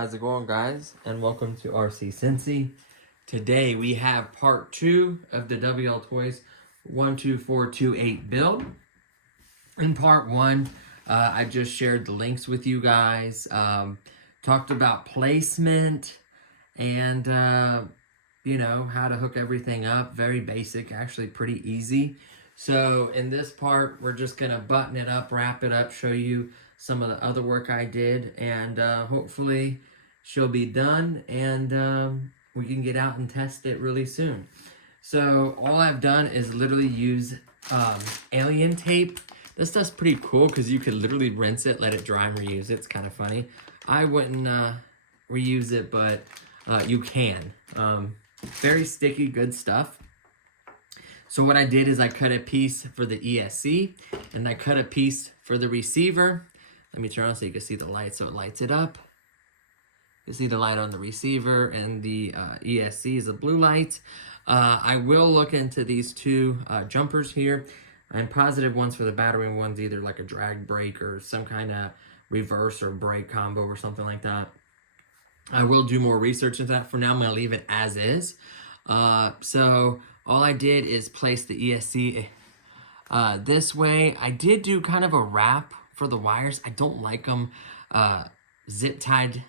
How's it going, guys? And welcome to RC Cincy. Today we have part 2 of the WL Toys 12428 build. In part 1, I just shared the links with you guys, talked about placement and, you know, how to hook everything up. Very basic, actually pretty easy. So in this part, we're just going to button it up, wrap it up, show you some of the other work I did, and hopefully she'll be done and we can get out and test it really soon. So all I've done is literally use alien tape. This stuff's pretty cool because you could literally rinse it, let it dry, and reuse it. It's kind of funny. I wouldn't reuse it, but you can. Very sticky, good stuff. So what I did is I cut a piece for the ESC, and I cut a piece for the receiver. Let me turn on so you can see the light, so it lights it up. You see the light on the receiver, and the ESC is a blue light. I will look into these two jumpers here. I'm positive one's for the battery and one's either like a drag brake or some kind of reverse or brake combo or something like that. I will do more research into that. For now, I'm going to leave it as is. So all I did is place the ESC this way. I did do kind of a wrap for the wires. I don't like them zip tied.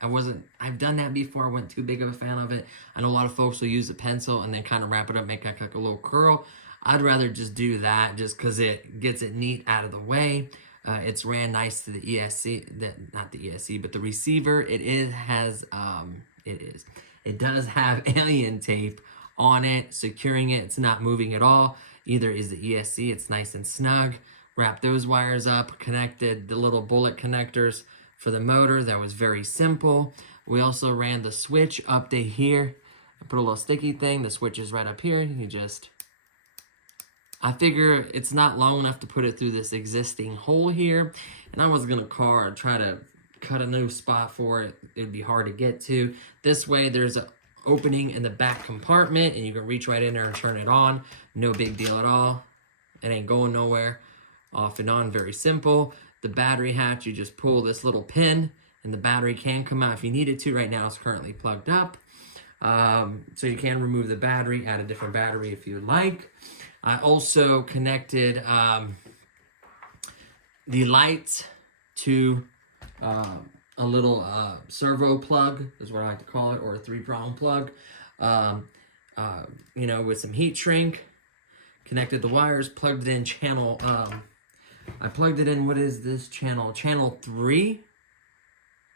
I've done that before. I wasn't too big of a fan of it. I know a lot of folks will use a pencil and then kind of wrap it up, make like a little curl. I'd rather just do that just because it gets it neat out of the way. It's ran nice to the ESC, not the ESC, but the receiver. It does have alien tape on it, securing it. It's not moving at all. Either is the ESC. It's nice and snug. Wrap those wires up, connected the little bullet connectors for the motor. That was very simple. We also ran the switch up to here. I put a little sticky thing. The switch is right up here. You just, I figure it's not long enough to put it through this existing hole here. And I was gonna try to cut a new spot for it. It'd be hard to get to. This way there's an opening in the back compartment and you can reach right in there and turn it on. No big deal at all. It ain't going nowhere. Off and on, very simple. The battery hatch, you just pull this little pin and the battery can come out if you need it to. Right now it's currently plugged up. So you can remove the battery, add a different battery if you like. I also connected the lights to a little servo plug, is what I like to call it, or a 3-prong plug, you know, with some heat shrink. Connected the wires, plugged it in channel, I plugged it in, what is this channel? Channel 3?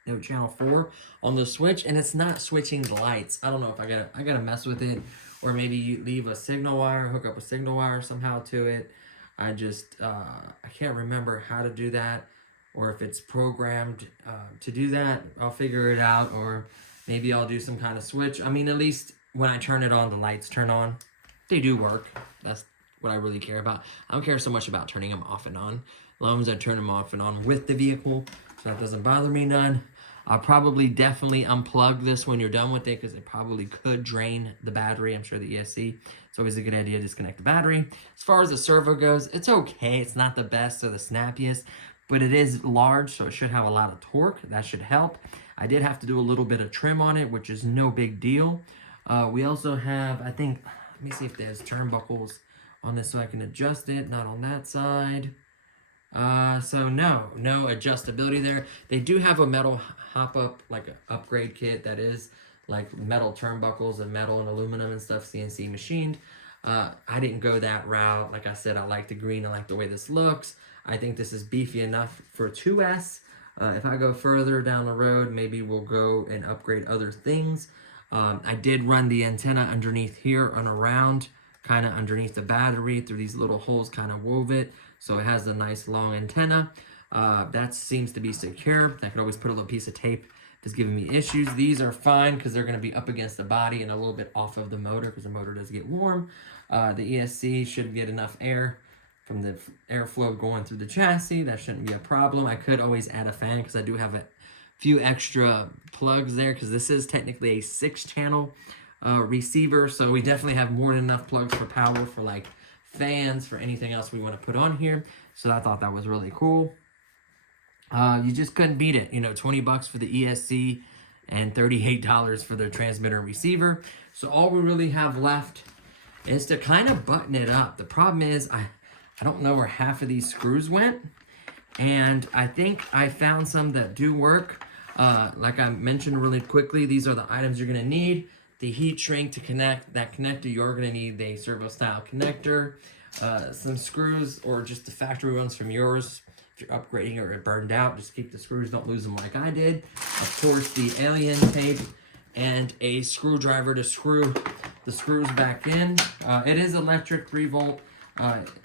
No, channel 4 on the switch, and it's not switching the lights. I don't know if I gotta mess with it, or maybe you leave a signal wire, hook up a signal wire somehow to it. I can't remember how to do that, or if it's programmed to do that. I'll figure it out, or maybe I'll do some kind of switch. I mean, at least when I turn it on, the lights turn on. They do work. That's what I really care about. I don't care so much about turning them off and on, as long as I turn them off and on with the vehicle, so that doesn't bother me none. I'll probably definitely unplug this when you're done with it, because it probably could drain the battery. I'm sure the ESC, it's always a good idea to disconnect the battery. As far as the servo goes, it's okay. It's not the best or the snappiest, but it is large, so it should have a lot of torque. That should help. I did have to do a little bit of trim on it, which is no big deal. We also have, I think, let me see if there's turnbuckles on this so I can adjust it. Not on that side. So no adjustability there. They do have a metal hop-up, like an upgrade kit that is like metal turnbuckles and metal and aluminum and stuff, CNC machined. I didn't go that route. Like I said, I like the green. I like the way this looks. I think this is beefy enough for 2S. If I go further down the road, maybe we'll go and upgrade other things. I did run the antenna underneath here and around, kind of underneath the battery through these little holes, kind of wove it. So it has a nice long antenna. That seems to be secure. I could always put a little piece of tape if it's giving me issues. These are fine because they're going to be up against the body and a little bit off of the motor, because the motor does get warm. The ESC should get enough air from the airflow going through the chassis. That shouldn't be a problem. I could always add a fan because I do have a few extra plugs there, because this is technically a 6-channel receiver. So we definitely have more than enough plugs for power, for like fans, for anything else we want to put on here. So I thought that was really cool. You just couldn't beat it. You know, 20 bucks for the ESC and $38 for the transmitter and receiver. So all we really have left is to kind of button it up. The problem is I don't know where half of these screws went. And I think I found some that do work. Like I mentioned really quickly, these are the items you're gonna need. The heat shrink to connect that connector, you're gonna need the servo style connector, some screws or just the factory ones from yours. If you're upgrading or it burned out, just keep the screws, don't lose them like I did. Of course, the alien tape and a screwdriver to screw the screws back in. It is electric, 3-volt.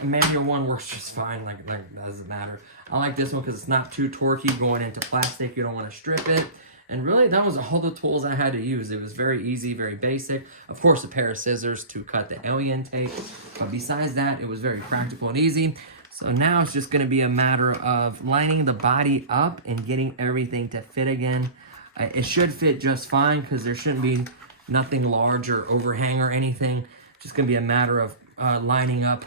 Manual one works just fine, like doesn't matter. I like this one because it's not too torquey going into plastic. You don't want to strip it. And really, that was all the tools I had to use. It was very easy, very basic. Of course, a pair of scissors to cut the alien tape. But besides that, it was very practical and easy. So now it's just going to be a matter of lining the body up and getting everything to fit again. It should fit just fine because there shouldn't be nothing large or overhang or anything. It's just going to be a matter of lining up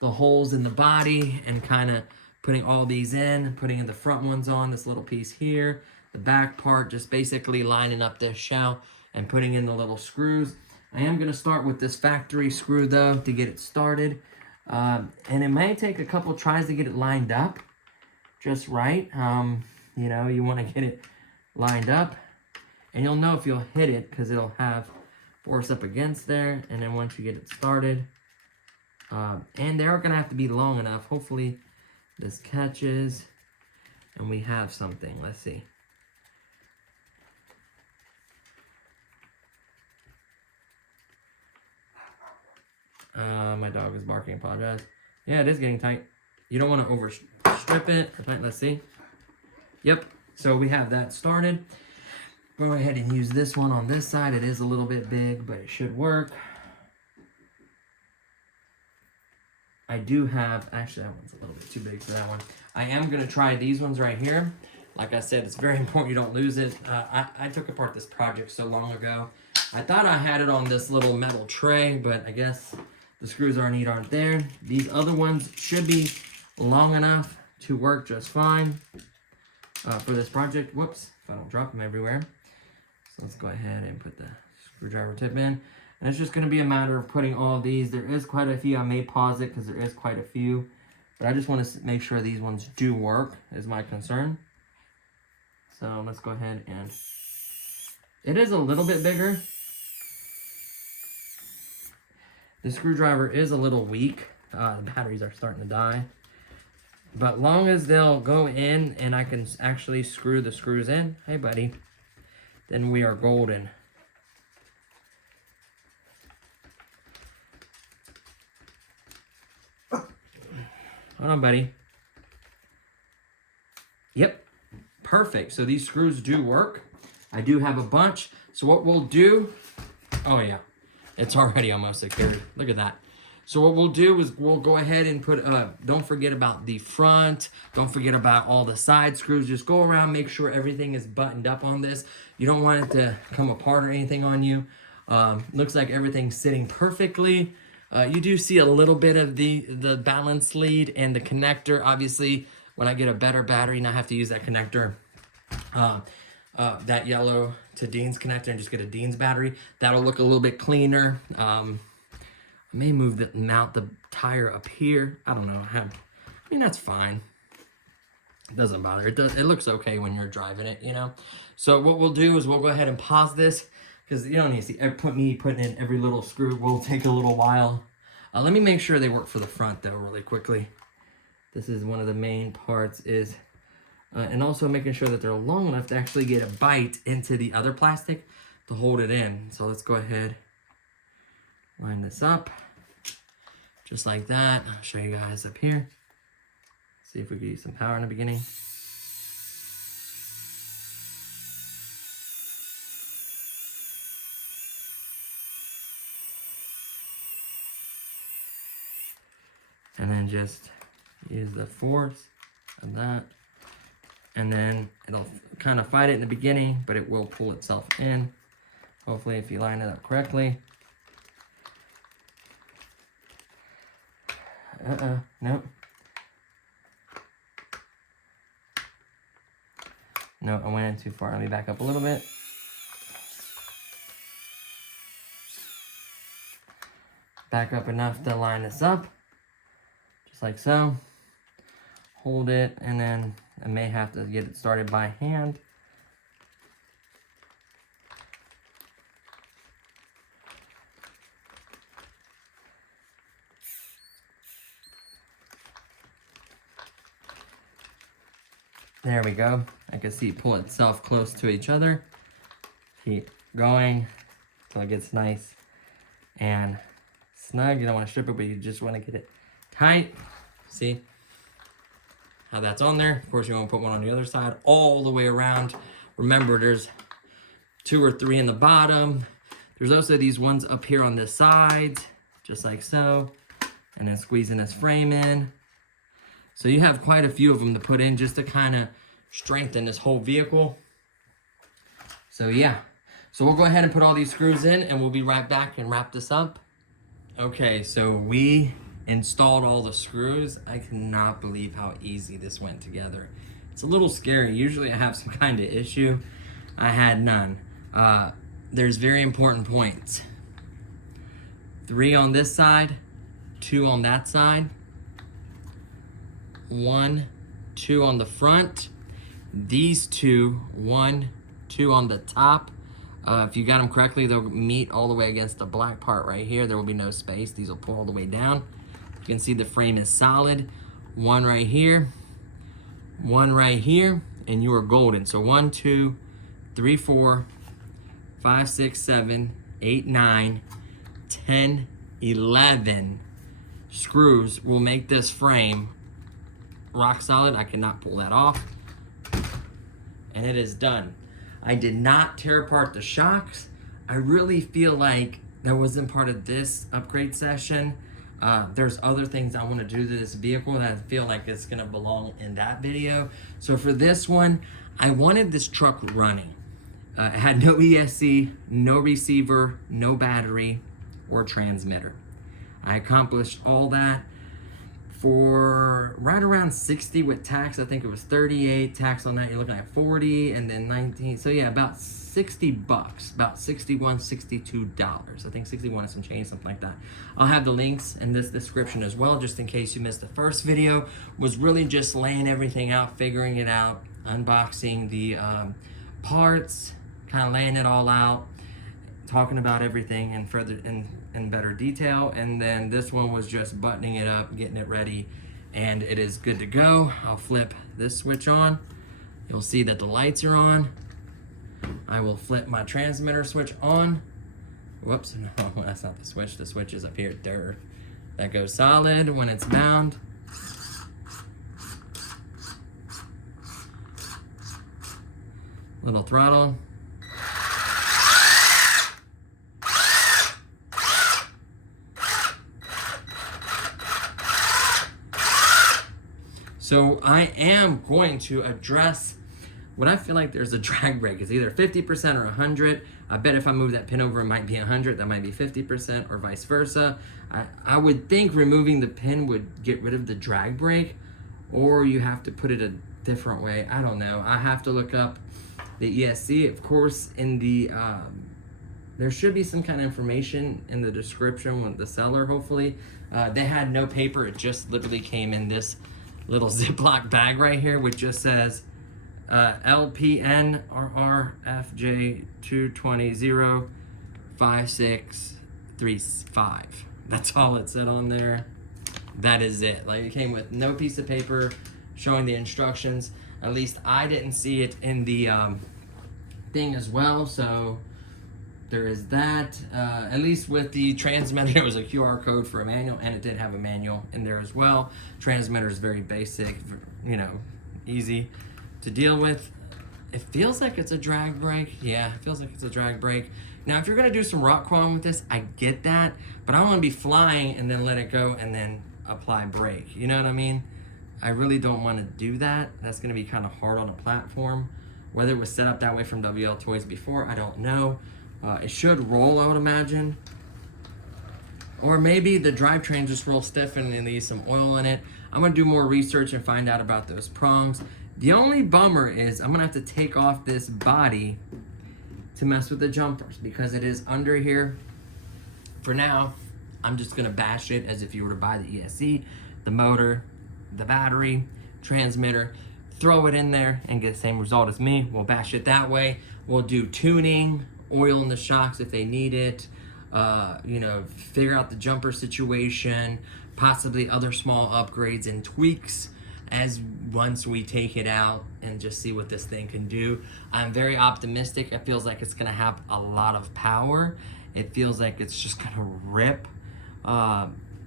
the holes in the body and kind of putting all these in, putting in the front ones on, this little piece here, the back part, just basically lining up this shell and putting in the little screws. I am going to start with this factory screw though to get it started. And it may take a couple tries to get it lined up just right. You know, you want to get it lined up and you'll know if you'll hit it because it'll have force up against there. And then once you get it started, and they're going to have to be long enough. Hopefully this catches and we have something. Let's see. My dog is barking. Apologize. Yeah, it is getting tight. You don't want to overstrip it. Let's see. Yep. So we have that started. Go ahead and use this one on this side. It is a little bit big, but it should work. I do have, actually that one's a little bit too big for that one. I am going to try these ones right here. Like I said, it's very important you don't lose it. I took apart this project so long ago. I thought I had it on this little metal tray, but I guess the screws aren't there. These other ones should be long enough to work just fine for this project. Whoops, if I don't drop them everywhere. So let's go ahead and put the screwdriver tip in. And it's just going to be a matter of putting all of these. There is quite a few. I may pause it because there is quite a few. But I just want to make sure these ones do work is my concern. So let's go ahead and... It is a little bit bigger. The screwdriver is a little weak. The batteries are starting to die. But long as they'll go in and I can actually screw the screws in, hey buddy, then we are golden. Hold on, buddy. Yep, perfect. So these screws do work. I do have a bunch. So what we'll do, oh yeah, it's already almost secured. Look at that. So what we'll do is we'll go ahead and put, don't forget about the front. Don't forget about all the side screws. Just go around, make sure everything is buttoned up on this. You don't want it to come apart or anything on you. Looks like everything's sitting perfectly. You do see a little bit of the balance lead and the connector. Obviously, when I get a better battery and I have to use that connector, that yellow to Dean's connector and just get a Dean's battery, that'll look a little bit cleaner. I may mount the tire up here. I don't know. I mean, that's fine. It doesn't bother. It looks okay when you're driving it, you know. So what we'll do is we'll go ahead and pause this because you don't need to see putting in every little screw will take a little while. Let me make sure they work for the front though really quickly. This is one of the main parts is, and also making sure that they're long enough to actually get a bite into the other plastic to hold it in. So let's go ahead, line this up just like that. I'll show you guys up here. See if we can use some power in the beginning. And then just use the force of that. And then it'll kind of fight it in the beginning, but it will pull itself in. Hopefully if you line it up correctly. Nope. No, I went in too far. Let me back up a little bit. Back up enough to line this up. Just like so. Hold it, and then I may have to get it started by hand. There we go. I can see it pull itself close to each other. Keep going until it gets nice and snug. You don't want to strip it, but you just want to get it tight. See how that's on there? Of course, you want to put one on the other side all the way around. Remember, there's 2 or 3 in the bottom. There's also these ones up here on the sides, just like so. And then squeezing this frame in. So you have quite a few of them to put in just to kind of strengthen this whole vehicle. So yeah, so we'll go ahead and put all these screws in and we'll be right back and wrap this up. Okay, so we installed all the screws. I cannot believe how easy this went together. It's a little scary. Usually I have some kind of issue. I had none. There's very important points. 3 on this side, 2 on that side. 1, 2 on the front. These 2, 1, 2 on the top. If you got them correctly, they'll meet all the way against the black part right here. There will be no space. These will pull all the way down. You can see the frame is solid. 1 right here, 1 right here, and you are golden. So 1, 2, 3, 4, 5, 6, 7, 8, 9, 10, 11 screws will make this frame rock solid. I cannot pull that off. And it is done. I did not tear apart the shocks. I really feel like that wasn't part of this upgrade session. There's other things I want to do to this vehicle that I feel like it's going to belong in that video. So for this one, I wanted this truck running. It had no ESC, no receiver, no battery, or transmitter. I accomplished all that for right around 60 with tax. I think it was 38 tax on that. You're looking at 40 and then 19. So yeah, about 60 bucks, about 61, $62. I think 61 and some change, something like that. I'll have the links in this description as well, just in case you missed the first video. Was really just laying everything out, figuring it out, unboxing the parts, kind of laying it all out, talking about everything in further in better detail. And then this one was just buttoning it up, getting it ready, and it is good to go. I'll flip this switch on. You'll see that the lights are on. I will flip my transmitter switch on. Whoops, no, that's not the switch. The switch is up here. There. That goes solid when it's bound. Little throttle. So I am going to address what I feel like there's a drag brake. It's either 50% or 100. I bet if I move that pin over, it might be 100. That might be 50% or vice versa. I would think removing the pin would get rid of the drag brake, or you have to put it a different way. I don't know. I have to look up the ESC. Of course, in the there should be some kind of information in the description with the seller, hopefully. They had no paper. It just literally came in this little Ziploc bag right here, which just says LPNRRFJ22056335. That's all it said on there. That is it. Like, it came with no piece of paper showing the instructions. At least I didn't see it in the thing as well. So there is that. At least with the transmitter, there was a QR code for a manual, and it did have a manual in there as well. Transmitter is very basic, you know, easy to deal with. It feels like it's a drag brake. Yeah, it feels like it's a drag brake. Now, if you're gonna do some rock crawling with this, I get that, but I don't wanna be flying and then let it go and then apply brake. You know what I mean? I really don't wanna do that. That's gonna be kind of hard on a platform. Whether it was set up that way from WL Toys before, I don't know. It should roll, I would imagine. Or maybe the drivetrain just rolls stiff and it needs some oil in it. I'm gonna do more research and find out about those prongs. The only bummer is I'm gonna have to take off this body to mess with the jumpers because it is under here. For now, I'm just gonna bash it as if you were to buy the ESC, the motor, the battery, transmitter, throw it in there and get the same result as me. We'll bash it that way. We'll do tuning, oil in the shocks if they need it, you know, figure out the jumper situation, possibly other small upgrades and tweaks as once we take it out and just see what this thing can do. I'm very optimistic. It feels like it's gonna have a lot of power. It feels like it's just gonna rip.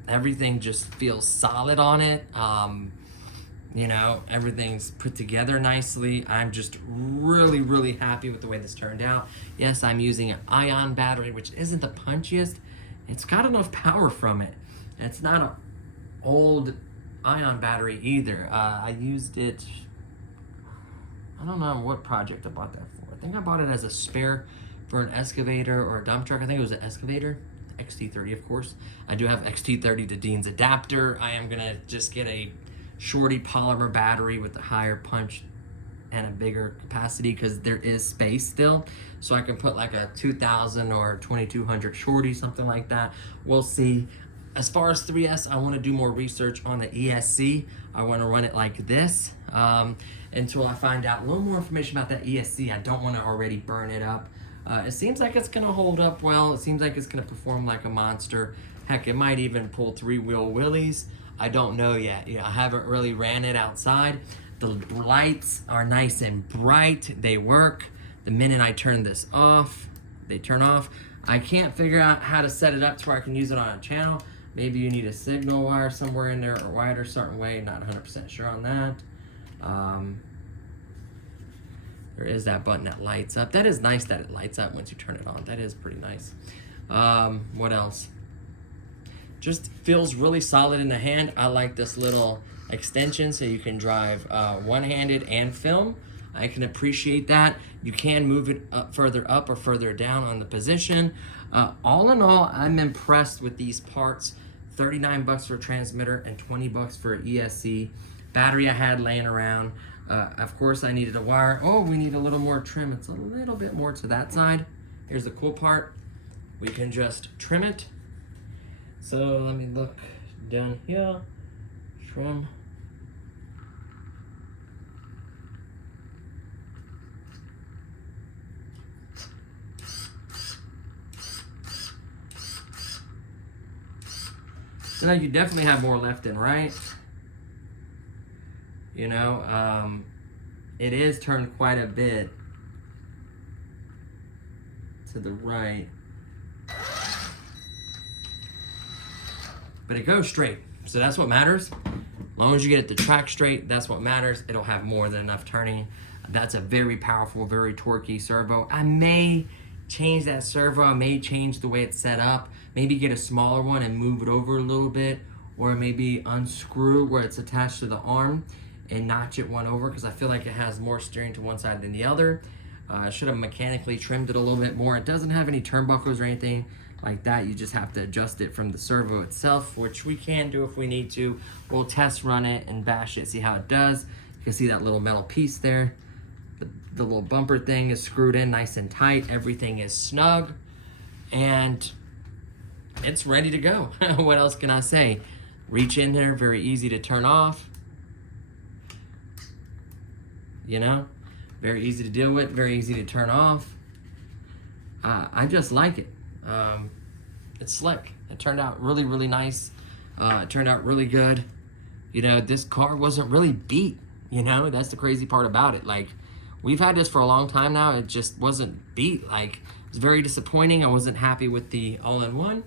Everything just feels solid on it. You know, everything's put together nicely. I'm just really, really happy with the way this turned out. Yes, I'm using an ion battery, which isn't the punchiest. It's got enough power from it. It's not an old ion battery either. I used it, I don't know what project I bought that for. I think I bought it as a spare for an excavator or a dump truck. I think it was an excavator. XT30, of course. I do have XT30 to Dean's adapter. I am gonna just get a shorty polymer battery with a higher punch and a bigger capacity because there is space still. So I can put like a 2000 or 2200 shorty, something like that. We'll see. As far as 3S, I want to do more research on the ESC. I want to run it like this until I find out a little more information about that ESC. I don't want to already burn it up. It seems like it's going to hold up well. It seems like it's going to perform like a monster. Heck, it might even pull 3-wheel wheelies. I don't know yet. I haven't really ran it outside. The lights are nice and bright. They work. The minute I turn this off, they turn off. I can't figure out how to set it up to where I can use it on a channel. Maybe you need a signal wire somewhere in there or wired a certain way. Not 100% sure on that. There is that button that lights up. That is nice that it lights up once you turn it on. That is pretty nice. What else? Just feels really solid in the hand. I like this little extension so you can drive one-handed and film. I can appreciate that. You can move it further up or further down on the position. All in all, I'm impressed with these parts. $39 for a transmitter and $20 for an ESC. Battery I had laying around. Of course, I needed a wire. Oh, we need a little more trim. It's a little bit more to that side. Here's the cool part. We can just trim it. So let me look down here. Trim. So now you definitely have more left and right. You know, it is turned quite a bit to the right. But it goes straight, so that's what matters. As long as you get it the track straight, that's what matters. It'll have more than enough turning. That's a very powerful, very torquey servo. I may change that servo. I may change the way it's set up. Maybe get a smaller one and move it over a little bit, or maybe unscrew where it's attached to the arm and notch it one over, because I feel like it has more steering to one side than the other. I should have mechanically trimmed it a little bit more. It doesn't have any turnbuckles or anything like that. You just have to adjust it from the servo itself, which we can do if we need to. We'll test run it and bash it, see how it does. You can see that little metal piece there. The little bumper thing is screwed in nice and tight. Everything is snug, and it's ready to go. What else can I say? Reach in there, very easy to turn off. You know, very easy to deal with, very easy to turn off. I just like it. It's slick. It turned out really, really nice. It turned out really good. You know, this car wasn't really beat. You know, that's the crazy part about it. Like, we've had this for a long time now. It just wasn't beat. Like, it was very disappointing. I wasn't happy with the all-in-one,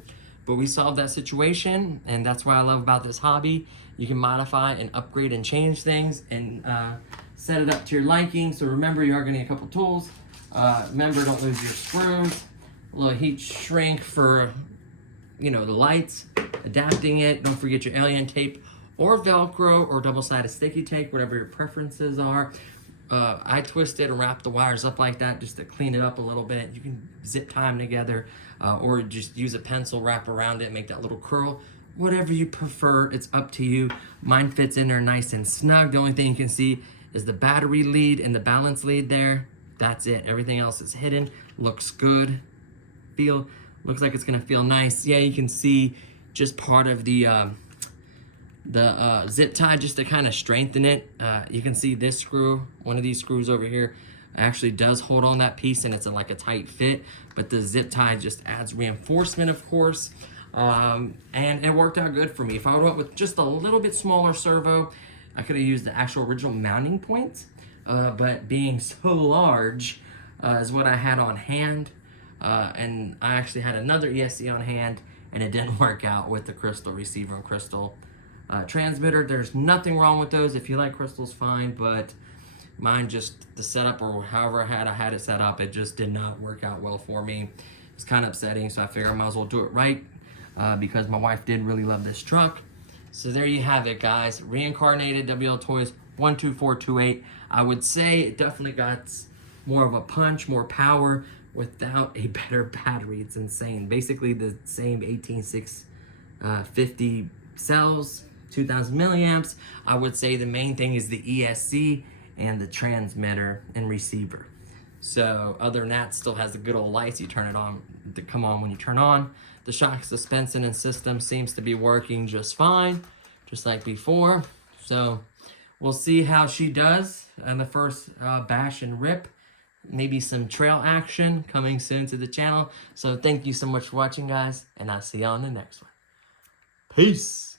but we solved that situation, and that's what I love about this hobby. You can modify and upgrade and change things and set it up to your liking. So remember, you are getting a couple tools. Remember, don't lose your screws. A little heat shrink for, you know, the lights. Adapting it. Don't forget your alien tape or Velcro or double-sided sticky tape, whatever your preferences are. I twisted and wrapped the wires up like that just to clean it up a little bit. You can zip tie them together or just use a pencil, wrap around it, make that little curl. Whatever you prefer, it's up to you. Mine fits in there nice and snug. The only thing you can see is the battery lead and the balance lead there. That's it. Everything else is hidden. Looks good. Looks like it's gonna feel nice. Yeah, you can see just part of the zip tie just to kind of strengthen it. You can see this screw, one of these screws over here, actually does hold on that piece, and it's like a tight fit, but the zip tie just adds reinforcement, of course. And it worked out good for me. If I would went with just a little bit smaller servo, I could have used the actual original mounting points, but being so large is what I had on hand. And I actually had another ESC on hand, and it didn't work out with the crystal receiver and crystal transmitter. There's nothing wrong with those. If you like crystals, fine, but mine, just the setup, or however I had it set up, it just did not work out well for me. It's kind of upsetting, so I figured I might as well do it right, because my wife did really love this truck. So there you have it, guys. Reincarnated WL Toys 12428. I would say it definitely got more of a punch, more power, without a better battery. It's insane. Basically the same 18650 cells, 2000 milliamps. I would say the main thing is the ESC and the transmitter and receiver. So other than that, still has the good old lights. You turn it on to come on when you turn on. The shock suspension and system seems to be working just fine, just like before. So we'll see how she does on the first bash and rip. Maybe some trail action coming soon to the channel. So thank you so much for watching, guys, and I'll see you on the next one. Peace.